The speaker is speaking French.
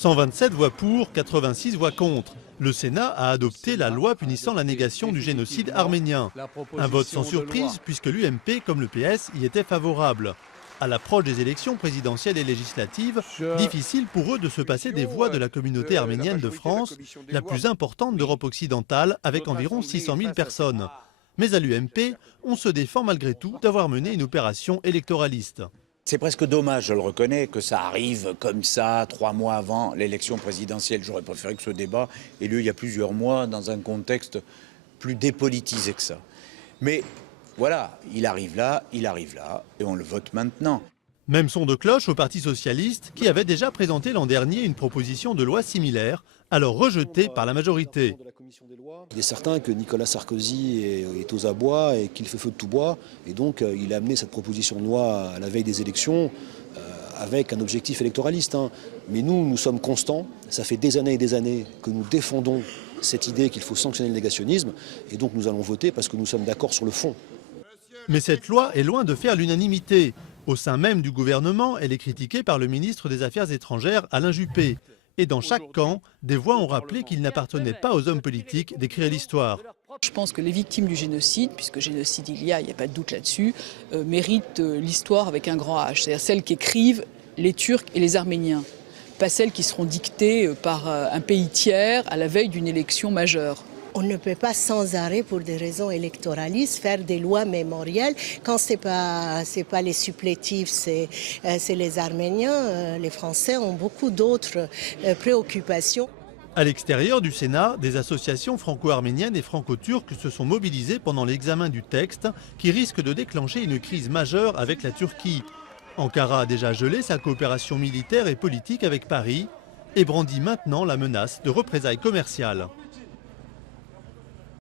127 voix pour, 86 voix contre. Le Sénat a adopté la loi punissant la négation du génocide arménien. Un vote sans surprise puisque l'UMP, comme le PS, y était favorable. À l'approche des élections présidentielles et législatives, difficile pour eux de se passer des voix de la communauté arménienne de France, la plus importante d'Europe occidentale, avec environ 600 000 personnes. Mais à l'UMP, on se défend malgré tout d'avoir mené une opération électoraliste. C'est presque dommage, je le reconnais, que ça arrive comme ça, 3 mois avant l'élection présidentielle. J'aurais préféré que ce débat ait lieu il y a plusieurs mois, dans un contexte plus dépolitisé que ça. Mais voilà, il arrive là, et on le vote maintenant. Même son de cloche au Parti socialiste, qui avait déjà présenté l'an dernier une proposition de loi similaire, alors rejetée par la majorité. Il est certain que Nicolas Sarkozy est aux abois et qu'il fait feu de tout bois. Et donc il a amené cette proposition de loi à la veille des élections avec un objectif électoraliste. Mais nous sommes constants. Ça fait des années et des années que nous défendons cette idée qu'il faut sanctionner le négationnisme. Et donc nous allons voter parce que nous sommes d'accord sur le fond. Mais cette loi est loin de faire l'unanimité. Au sein même du gouvernement, elle est critiquée par le ministre des Affaires étrangères, Alain Juppé. Et dans chaque camp, des voix ont rappelé qu'il n'appartenait pas aux hommes politiques d'écrire l'histoire. Je pense que les victimes du génocide, puisque génocide il n'y a pas de doute là-dessus, méritent l'histoire avec un grand H. C'est-à-dire celles qu'écrivent les Turcs et les Arméniens, pas celles qui seront dictées par un pays tiers à la veille d'une élection majeure. On ne peut pas sans arrêt, pour des raisons électoralistes, faire des lois mémorielles. Quand c'est pas les supplétifs, c'est les Arméniens. Les Français ont beaucoup d'autres préoccupations. À l'extérieur du Sénat, des associations franco-arméniennes et franco-turques se sont mobilisées pendant l'examen du texte qui risque de déclencher une crise majeure avec la Turquie. Ankara a déjà gelé sa coopération militaire et politique avec Paris et brandit maintenant la menace de représailles commerciales.